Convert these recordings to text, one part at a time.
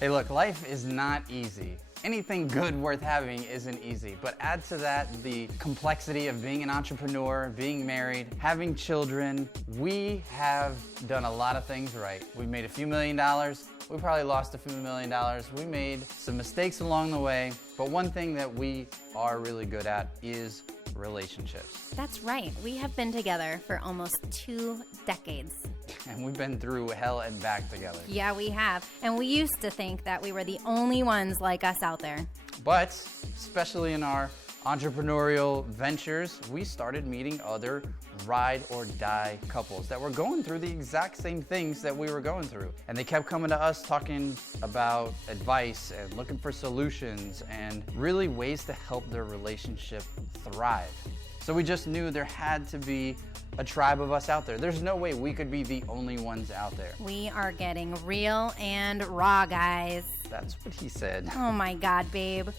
Hey look, life is not easy. Anything good worth having isn't easy, but add to that the complexity of being an entrepreneur, being married, having children. We have done a lot of things right. We made a few $1,000,000. We probably lost a few $1,000,000. We made some mistakes along the way, but one thing that we are really good at is relationships. That's right. We have been together for almost 2 decades. And we've been through hell and back together. Yeah, we have. And we used to think that we were the only ones like us out there. But, especially in our entrepreneurial ventures, we started meeting other ride or die couples that were going through the exact same things that we were going through. And they kept coming to us talking about advice and looking for solutions and really ways to help their relationship thrive. So we just knew there had to be a tribe of us out there. There's no way we could be the only ones out there. We are getting real and raw, guys. That's what he said. Oh my God, babe.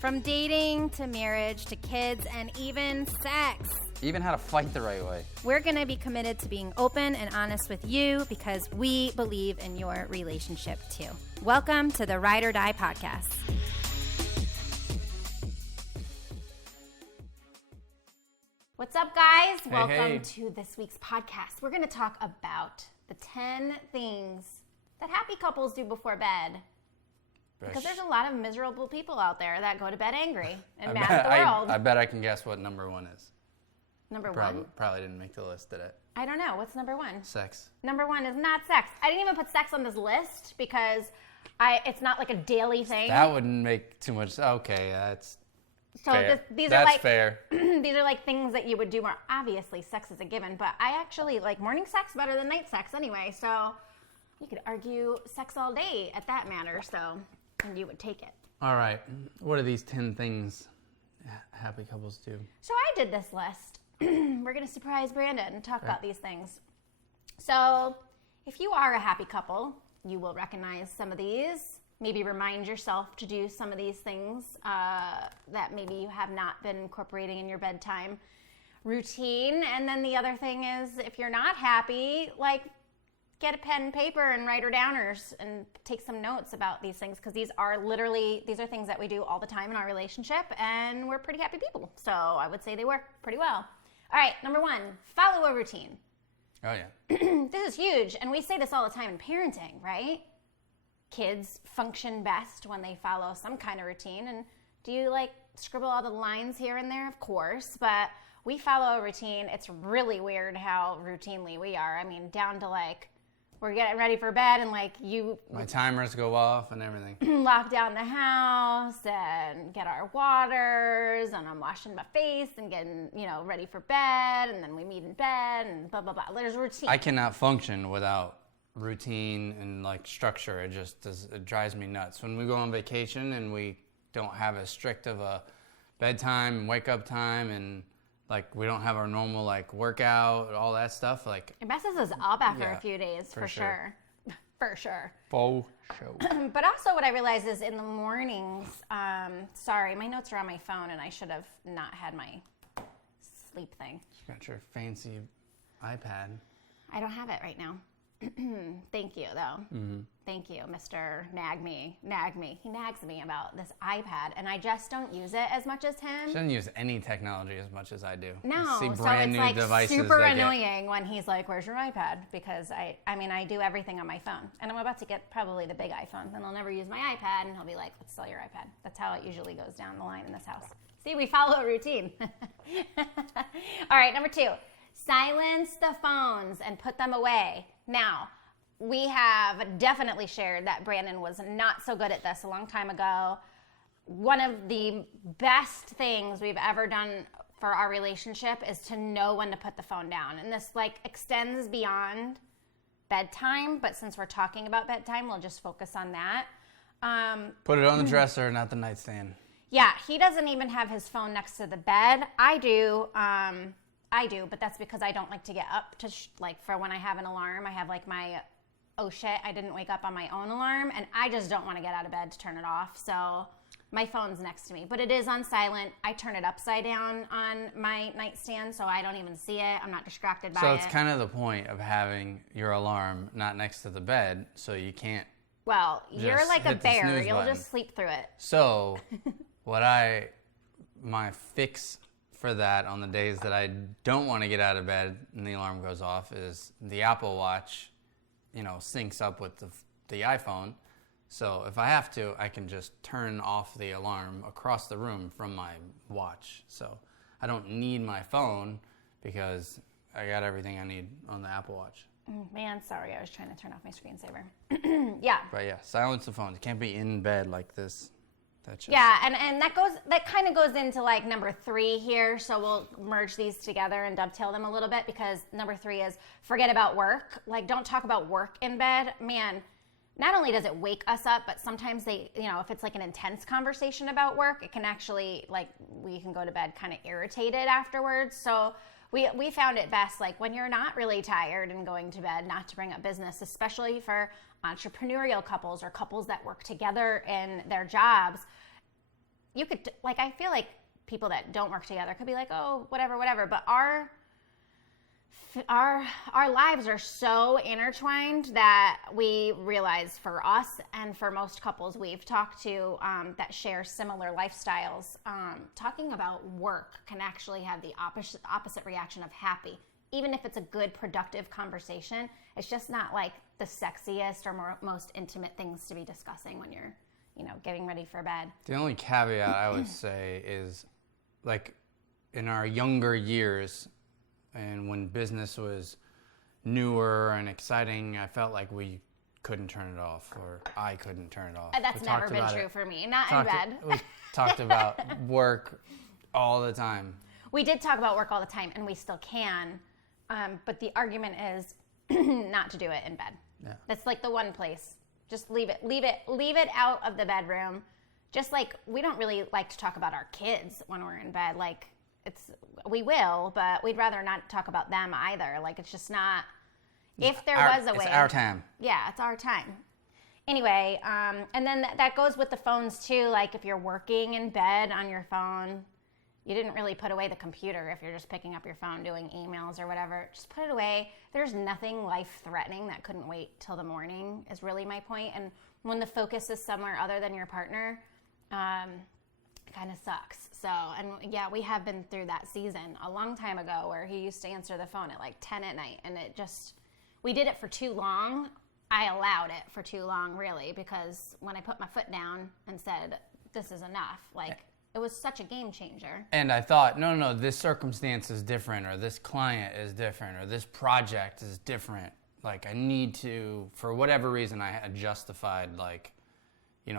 From dating to marriage to kids and even sex. Even how to fight the right way. We're gonna be committed to being open and honest with you because we believe in your relationship too. Welcome to the Ride or Die podcast. What's up, guys? Welcome to this week's podcast. We're going to talk about the 10 things that happy couples do before bed. Because there's a lot of miserable people out there that go to bed angry and mad at the world. I bet I can guess what number one is. Number one? Probably didn't make the list, did it? I don't know. What's number one? Sex. Number one is not sex. I didn't even put sex on this list because it's not like a daily thing. That wouldn't make too much. Okay, that's fair. These that's are like fair. These are like things that you would do more. Obviously, sex is a given, but I actually like morning sex better than night sex anyway. So you could argue sex all day at that matter. And you would take it. All right. What are these 10 things happy couples do? So I did this list. We're gonna surprise Brandon and talk about these things. So if you are a happy couple, you will recognize some of these. Maybe remind yourself to do some of these things that maybe you have not been incorporating in your bedtime routine. And then the other thing is, if you're not happy, like get a pen and paper and write her downers and take some notes about these things, because these are things that we do all the time in our relationship, and we're pretty happy people. So I would say they work pretty well. All right, number one, follow a routine. Oh, yeah. This is huge, and we say this all the time in parenting, right? Kids function best when they follow some kind of routine. And do you like scribble all the lines here and there? Of course, but we follow a routine. It's really weird how routinely we are. I mean, down to like, we're getting ready for bed and like my timers go off and everything. Lock down the house and get our waters, and I'm washing my face and getting, ready for bed, and then we meet in bed and blah, blah, blah. There's a routine. I cannot function without routine and like structure. It drives me nuts. When we go on vacation and we don't have as strict of a bedtime and wake up time, and like we don't have our normal like workout, all that stuff, like it messes us up after a few days, for sure. For sure. Faux show. But also what I realize is in the mornings, sorry, my notes are on my phone and I should have not had my sleep thing. You got your fancy iPad. I don't have it right now. Thank you, though. Mm-hmm. Thank you, Mr. Nag Me. He nags me about this iPad, and I just don't use it as much as him. She doesn't use any technology as much as I do. No, I see so brand it's new like devices super annoying when he's like, "Where's your iPad?" Because I do everything on my phone, and I'm about to get probably the big iPhone. Then I'll never use my iPad, and he'll be like, "Let's sell your iPad." That's how it usually goes down the line in this house. See, we follow a routine. All right, number 2, silence the phones and put them away. Now, we have definitely shared that Brandon was not so good at this a long time ago. One of the best things we've ever done for our relationship is to know when to put the phone down. And this like extends beyond bedtime, but since we're talking about bedtime, we'll just focus on that. Put it on the dresser, not the nightstand. Yeah, he doesn't even have his phone next to the bed. I do, but that's because I don't like to get up to for when I have an alarm. I have like my oh shit, I didn't wake up on my own alarm, and I just don't want to get out of bed to turn it off. So my phone's next to me, but it is on silent. I turn it upside down on my nightstand so I don't even see it. I'm not distracted by it. So it's kind of the point of having your alarm not next to the bed so you can't Well, you're Just like a hit the bear. snooze You'll button. just sleep through it. So, my fix for that on the days that I don't want to get out of bed and the alarm goes off is the Apple Watch, syncs up with the iPhone. So if I have to, I can just turn off the alarm across the room from my watch. So I don't need my phone because I got everything I need on the Apple Watch. Man, sorry, I was trying to turn off my screensaver. Yeah. But yeah, silence the phone. It can't be in bed like this. That's just... Yeah, and that kind of goes into like number 3 here. So we'll merge these together and dovetail them a little bit, because number 3 is forget about work. Like, don't talk about work in bed. Man, not only does it wake us up, but sometimes if it's like an intense conversation about work, it can actually, like, we can go to bed kind of irritated afterwards. So we found it best, like, when you're not really tired and going to bed, not to bring up business, especially for entrepreneurial couples or couples that work together in their jobs. You could, like, I feel like people that don't work together could be like, oh, whatever. But our lives are so intertwined that we realize, for us and for most couples we've talked to that share similar lifestyles, talking about work can actually have the opposite reaction of happy. Even if it's a good, productive conversation, it's just not like the sexiest or most intimate things to be discussing when you're, getting ready for bed. The only caveat I would say is, like, in our younger years, and when business was newer and exciting, I felt like we couldn't turn it off, or I couldn't turn it off. That's never been true for me. Not in bed. We talked about work all the time. We did talk about work all the time, and we still can. But the argument is not to do it in bed. Yeah. That's like the one place. Just leave it out of the bedroom. Just like, we don't really like to talk about our kids when we're in bed. Like, we will, but we'd rather not talk about them either. Like, it's just not, if there was a way. It's our time. Yeah, it's our time. Anyway, and then that goes with the phones too. Like, if you're working in bed on your phone, you didn't really put away the computer. If you're just picking up your phone doing emails or whatever, just put it away. There's nothing life-threatening that couldn't wait till the morning, is really my point. And when the focus is somewhere other than your partner, it kind of sucks. So, and yeah, we have been through that season a long time ago where he used to answer the phone at like 10 at night, and we did it for too long. I allowed it for too long, really, because when I put my foot down and said, this is enough, like, it was such a game changer. And I thought, no, this circumstance is different, or this client is different, or this project is different. Like, I need to, for whatever reason, I had justified, like,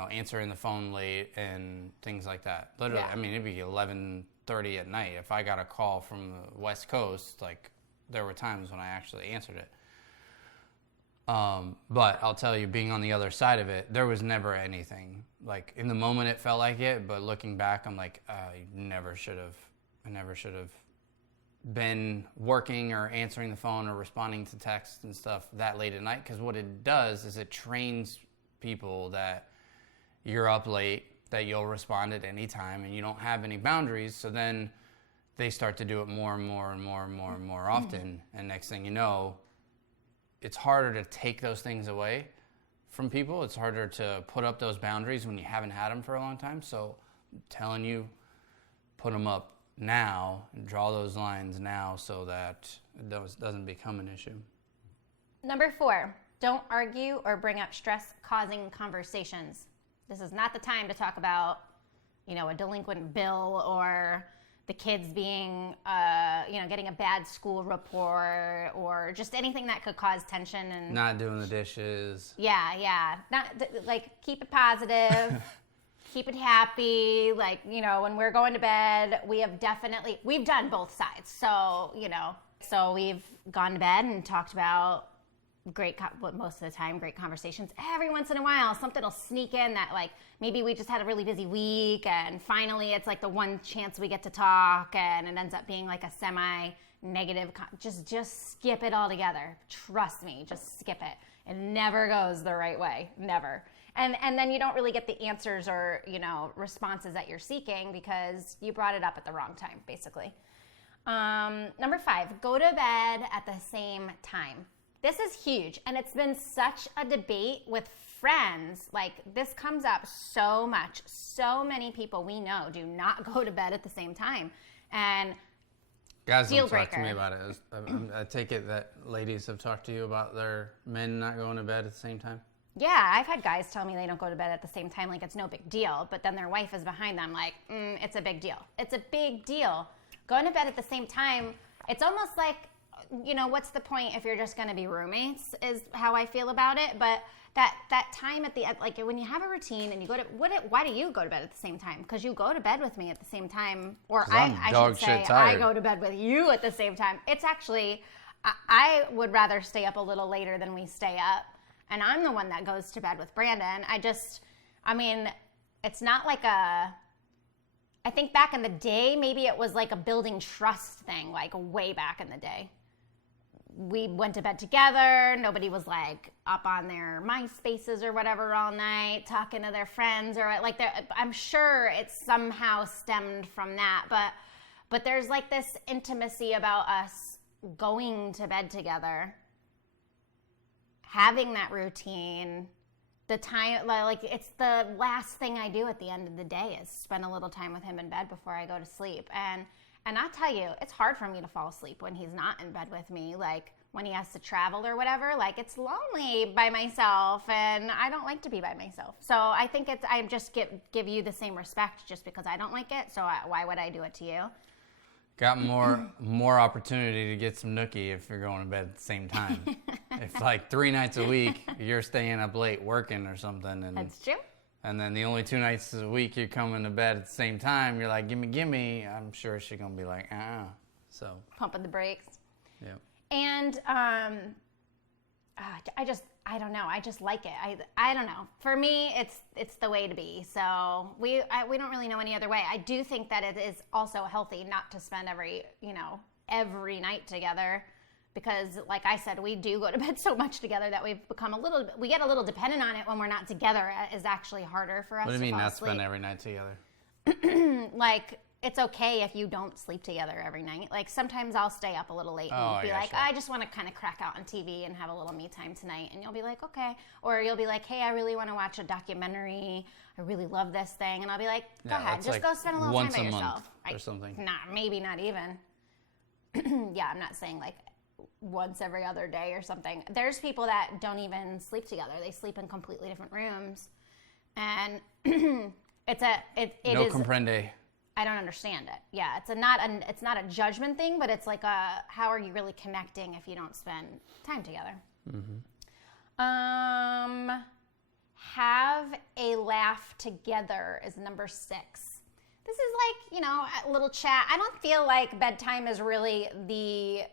answering the phone late and things like that. Literally, yeah. I mean, it'd be 11:30 at night. If I got a call from the West Coast, like, there were times when I actually answered it. But I'll tell you, being on the other side of it, there was never anything. Like, in the moment it felt like it, but looking back, I'm like, I never should have been working or answering the phone or responding to texts and stuff that late at night, because what it does is it trains people that you're up late, that you'll respond at any time, and you don't have any boundaries. So then they start to do it more and more often, and next thing you know, it's harder to take those things away from people. It's harder to put up those boundaries when you haven't had them for a long time. So I'm telling you, put them up now and draw those lines now so that it doesn't become an issue. Number 4, don't argue or bring up stress-causing conversations. This is not the time to talk about, a delinquent bill or the kids being, getting a bad school report, or just anything that could cause tension and not doing the dishes. Yeah. Not keep it positive, keep it happy. Like, when we're going to bed, we've done both sides. So, so we've gone to bed and talked about most of the time, great conversations. Every once in a while, something will sneak in that, like, maybe we just had a really busy week, and finally it's like the one chance we get to talk, and it ends up being like a semi-negative. Just skip it all together. Trust me, just skip it. It never goes the right way, never. And then you don't really get the answers or, responses that you're seeking because you brought it up at the wrong time, basically. Number 5, go to bed at the same time. This is huge, and it's been such a debate with friends, like this comes up so much. So many people we know do not go to bed at the same time. And guys deal don't talk to breaker. me about it. I take it that ladies have talked to you about their men not going to bed at the same time? Yeah, I've had guys tell me they don't go to bed at the same time, like it's no big deal, but then their wife is behind them like, it's a big deal. It's a big deal. Going to bed at the same time, it's almost like, you know, what's the point if you're just going to be roommates is how I feel about it. But that time at the end, like when you have a routine and you go to, why do you go to bed at the same time? Because you go to bed with me at the same time, or I dog should say shit I tired. go to bed with you at the same time. It's actually, I would rather stay up a little later than we stay up. And I'm the one that goes to bed with Brandon. I mean, it's not like I think back in the day, maybe it was like a building trust thing, like way back in the day. We went to bed together. Nobody was like up on their MySpaces or whatever all night, talking to their friends or like I'm sure it somehow stemmed from that. But there's like this intimacy about us going to bed together, having that routine, the time, like it's the last thing I do at the end of the day is spend a little time with him in bed before I go to sleep. And I'll tell you, it's hard for me to fall asleep when he's not in bed with me, like when he has to travel or whatever. Like it's lonely by myself, and I don't like to be by myself. So I think I just give you the same respect just because I don't like it. So why would I do it to you? Got more opportunity to get some nookie if you're going to bed at the same time. If like 3 nights a week you're staying up late working or something, and That's true. and then the only 2 nights a week you're coming to bed at the same time, you're like, gimme, I'm sure she's gonna be like, So Pumping the brakes. yeah. And I don't know. I just like it. I don't know. For me, it's the way to be. So we don't really know any other way. I do think that it is also healthy not to spend every night together, because like I said, we do go to bed so much together that we've become we get a little dependent on it when we're not together. It is actually harder for us What do you to mean fall not asleep. spend every night together? Like, it's okay if you don't sleep together every night. Like, sometimes I'll stay up a little late and be like, I just want to kind of crack out on TV and have a little me time tonight. And you'll be like, okay. Or you'll be like, hey, I really want to watch a documentary. I really love this thing. And I'll be like, go ahead. that's Just like go spend a little once time by a month yourself. or something. Maybe not even. Yeah, I'm not saying like once every other day or something. There's people that don't even sleep together. They sleep in completely different rooms. And it No is... comprende. I don't understand it. Yeah, it's not a judgment thing, but it's like how are you really connecting if you don't spend time together? Mm-hmm. Have a laugh together is number 6. This is like, a little chat. I don't feel like bedtime is really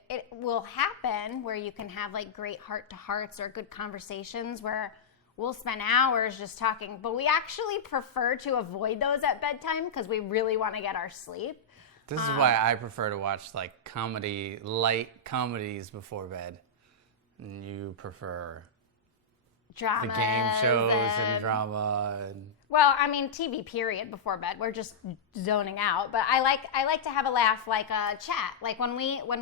it will happen where you can have like great heart-to-hearts or good conversations where we'll spend hours just talking, but we actually prefer to avoid those at bedtime because we really want to get our sleep. This is why I prefer to watch like light comedies before bed. And you prefer Dramas the game shows and drama. Well, I mean, TV period before bed. We're just zoning out. But I like to have a laugh, like a chat. Like when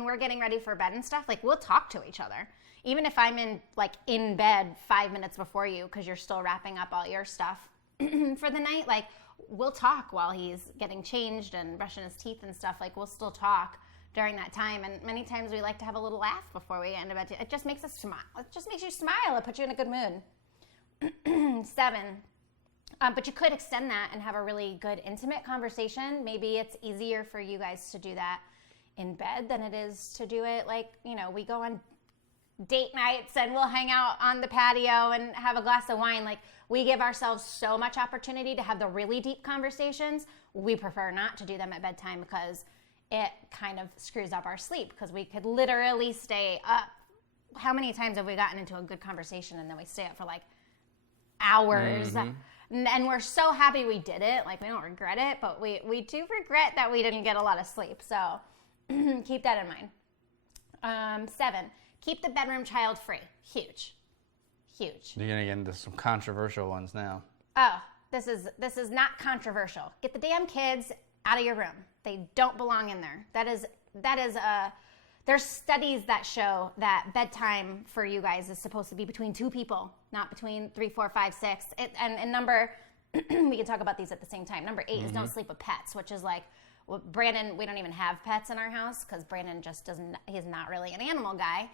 we're getting ready for bed and stuff, like we'll talk to each other. Even if I'm in bed 5 minutes before you because you're still wrapping up all your stuff for the night, like we'll talk while he's getting changed and brushing his teeth and stuff. Like we'll still talk during that time. And many times we like to have a little laugh before we get into bed. It just makes us smile. It just makes you smile. It puts you in a good mood. 7. But you could extend that and have a really good intimate conversation. Maybe it's easier for you guys to do that in bed than it is to do it we go on date nights and we'll hang out on the patio and have a glass of wine. Like we give ourselves so much opportunity to have the really deep conversations. We prefer not to do them at bedtime because it kind of screws up our sleep because we could literally stay up. How many times have we gotten into a good conversation and then we stay up for like hours? Mm-hmm. And we're so happy we did it. Like we don't regret it, but we do regret that we didn't get a lot of sleep. So keep that in mind. 7. Keep the bedroom child free. Huge. You're gonna get into some controversial ones now. Oh, this is not controversial. Get the damn kids out of your room. They don't belong in there. there's studies that show that bedtime for you guys is supposed to be between 2 people, not between 3, 4, 5, 6. And number, we can talk about these at the same time. Number 8 is don't sleep with pets, which is like, well, Brandon, we don't even have pets in our house because Brandon just doesn't, he's not really an animal guy.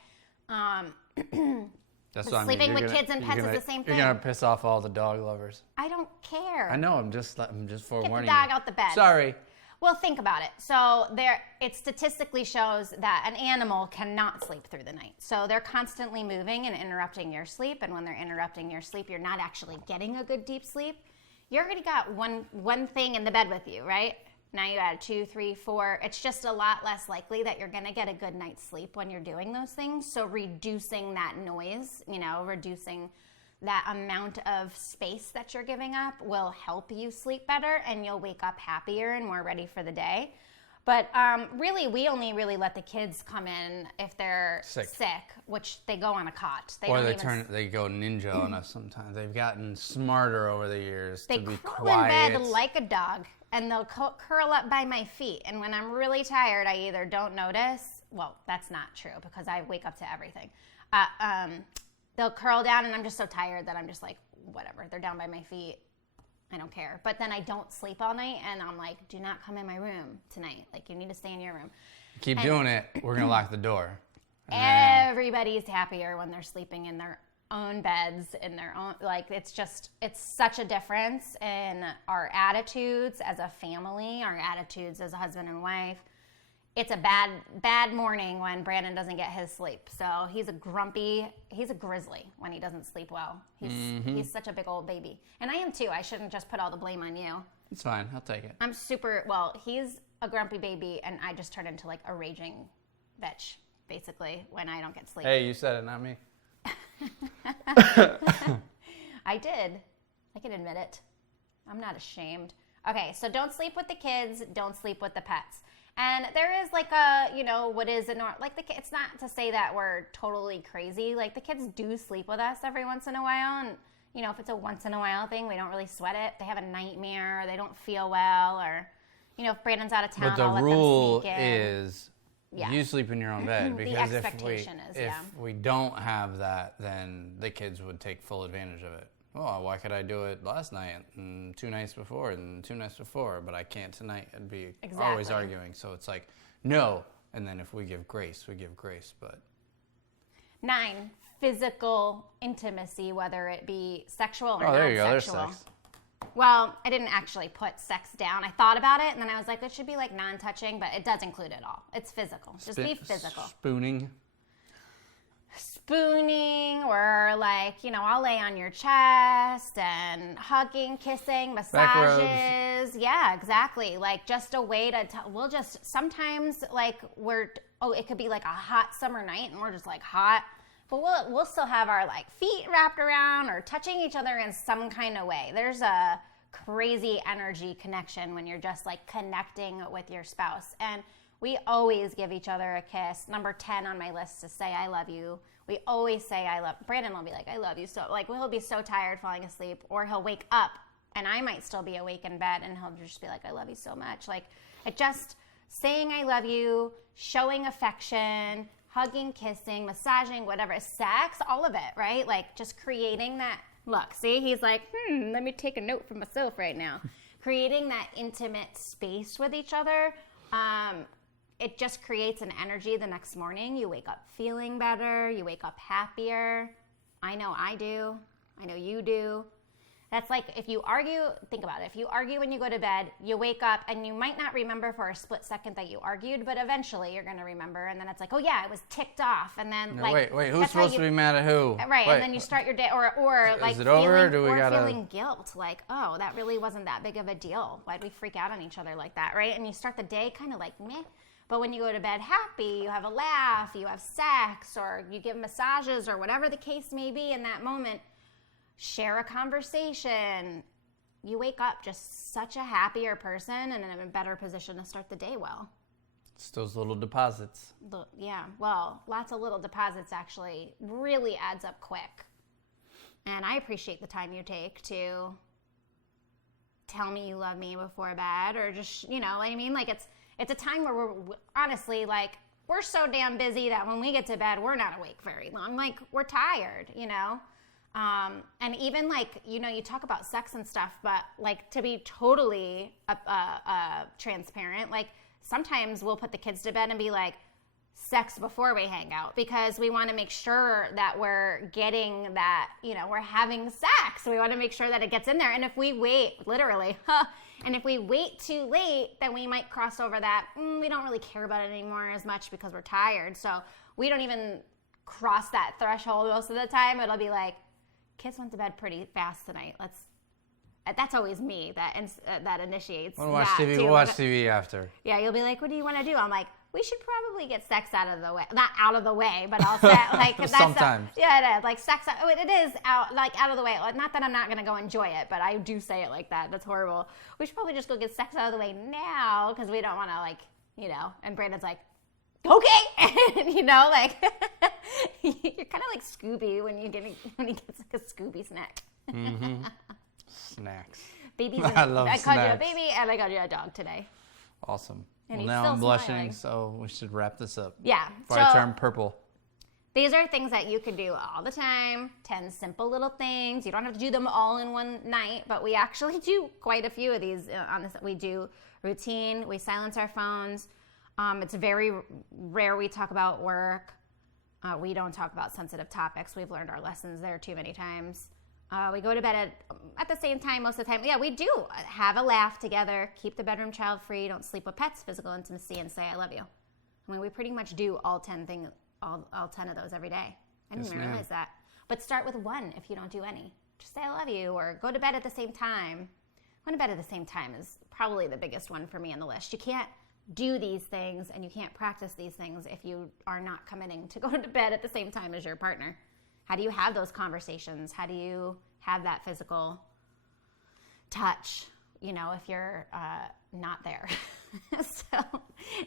That's what I mean. Sleeping with kids and pets is the same thing. You're gonna piss off all the dog lovers. I don't care. I know. I'm just forewarning Get the dog you. out the bed. Sorry. Well, think about it. So it statistically shows that an animal cannot sleep through the night. So they're constantly moving and interrupting your sleep. And when they're interrupting your sleep, you're not actually getting a good deep sleep. You already got one thing in the bed with you, right? Now you add 2, 3, 4. It's just a lot less likely that you're going to get a good night's sleep when you're doing those things. So reducing that noise, reducing that amount of space that you're giving up will help you sleep better, and you'll wake up happier and more ready for the day. But really, we only really let the kids come in if they're sick, which they go on a cot. They go ninja on us sometimes. They've gotten smarter over the years to be crawl quiet. in bed like a dog, and they'll curl up by my feet. And when I'm really tired, I either don't notice. Well, that's not true because I wake up to everything. They'll curl down, and I'm just so tired that I'm just like, whatever. They're down by my feet. I don't care. But then I don't sleep all night, and I'm like, do not come in my room tonight. Like, you need to stay in your room. Keep doing it. We're going to lock the door. Everybody's happier when they're sleeping in their own beds, in their own, like, it's such a difference in our attitudes as a family, our attitudes as a husband and wife. It's a bad morning when Brandon doesn't get his sleep. So he's a grizzly when he doesn't sleep well. He's such a big old baby. And I am too. I shouldn't just put all the blame on you. It's fine. I'll take it. He's a grumpy baby, and I just turn into like a raging bitch, basically, when I don't get sleep. Hey, you said it, not me. I did. I can admit it. I'm not ashamed. Okay, so don't sleep with the kids. Don't sleep with the pets. And there is like it's not to say that we're totally crazy. Like, the kids do sleep with us every once in a while. And, if it's a once in a while thing, we don't really sweat it. They have a nightmare, or they don't feel well, or, if Brandon's out of town, but the I'll let rule them sneak in. is you sleep in your own bed. Because the expectation if we don't have that, then the kids would take full advantage of it. Oh, why could I do it last night and 2 nights before and 2 nights before, but I can't tonight? It'd be always arguing. So it's like, no. And then if we give grace, we give grace. But 9, physical intimacy, whether it be sexual or there you go. non-sexual. There's sex. Well, I didn't actually put sex down. I thought about it, and then I was like, it should be like non-touching, but it does include it all. It's physical. Just be physical. Spooning, or like, I'll lay on your chest, and hugging, kissing, massages. Yeah, exactly. Like, just a way to, we'll just, sometimes like it could be like a hot summer night and we're just like hot, but we'll still have our like feet wrapped around or touching each other in some kind of way. There's a crazy energy connection when you're just like connecting with your spouse. And we always give each other a kiss. Number 10 on my list to say I love you. We always say I love. Brandon will be like, I love you so. Like, he'll be so tired falling asleep, or he'll wake up and I might still be awake in bed, and he'll just be like, I love you so much. Like, it just saying I love you, showing affection, hugging, kissing, massaging, whatever, sex, all of it, right? Like, just creating that. Look, see, he's like, let me take a note for myself right now. Creating that intimate space with each other. It just creates an energy the next morning. You wake up feeling better. You wake up happier. I know I do. I know you do. That's like if you argue, think about it. If you argue when you go to bed, you wake up and you might not remember for a split second that you argued, but eventually you're going to remember. And then it's like, oh yeah, I was ticked off. And then wait, who's supposed to be mad at who? Right, wait, and then you start your day, or like feeling guilt. Like, oh, that really wasn't that big of a deal. Why'd we freak out on each other like that, right? And you start the day kind of like meh. But when you go to bed happy, you have a laugh, you have sex, or you give massages, or whatever the case may be in that moment, share a conversation, you wake up just such a happier person and in a better position to start the day well. It's those little deposits. Yeah, well, lots of little deposits actually really adds up quick. And I appreciate the time you take to tell me you love me before bed, or just, you know what I mean? Like, it's a time where we're honestly, like, we're so damn busy that when we get to bed, we're not awake very long. Like, we're tired, you know? And even like, you know, you talk about sex and stuff, but like, to be totally transparent, like sometimes we'll put the kids to bed and be like, sex before we hang out, because we want to make sure that we're getting that, you know, we're having sex. We want to make sure that it gets in there. And if we wait, literally, and if we wait too late, then we might cross over that, we don't really care about it anymore as much because we're tired. So we don't even cross that threshold most of the time. It'll be like, kids went to bed pretty fast tonight. That's always me that initiates. We'll watch that TV. too. We'll watch TV after. Yeah, you'll be like, what do you want to do? I'm like, we should probably get sex out of the way. Not out of the way, but I'll say, like, that's sometimes. Yeah, it is. Like, sex, it is out of the way. Not that I'm not going to go enjoy it, but I do say it like that. That's horrible. We should probably just go get sex out of the way now, because we don't want to, like, you know. And Brandon's like, okay. And, you know, like, you're kind of like Scooby when he gets like a Scooby snack. Mm-hmm. Snacks. Babies. I love I called you a snacks. baby, and I called you a dog today. Awesome. And Well, he's now still I'm blushing, smiling. so we should wrap this up. Yeah. Before I turn purple. These are things that you can do all the time, 10 simple little things. You don't have to do them all in one night, but we actually do quite a few of these on this. We do routine, we silence our phones. It's very rare we talk about work. We don't talk about sensitive topics. We've learned our lessons there too many times. We go to bed at the same time most of the time. Yeah, we do have a laugh together, keep the bedroom child free, don't sleep with pets, physical intimacy, and say I love you. I mean, we pretty much do all 10 things. All 10 of those every day. I didn't even realize that. But start with one if you don't do any. Just say I love you, or go to bed at the same time. Going to bed at the same time is probably the biggest one for me on the list. You can't do these things and you can't practice these things if you are not committing to go to bed at the same time as your partner. How do you have those conversations? How do you have that physical touch, you know, if you're not there? So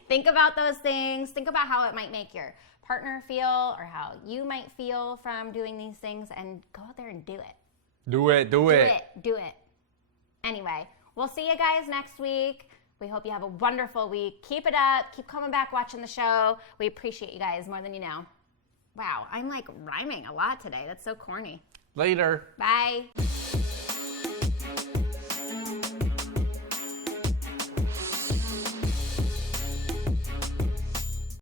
think about those things. Think about how it might make your partner feel or how you might feel from doing these things, and go out there and do it. Do it. Do it. Anyway, we'll see you guys next week. We hope you have a wonderful week. Keep it up. Keep coming back watching the show. We appreciate you guys more than you know. Wow, I'm like rhyming a lot today. That's so corny. Later. Bye.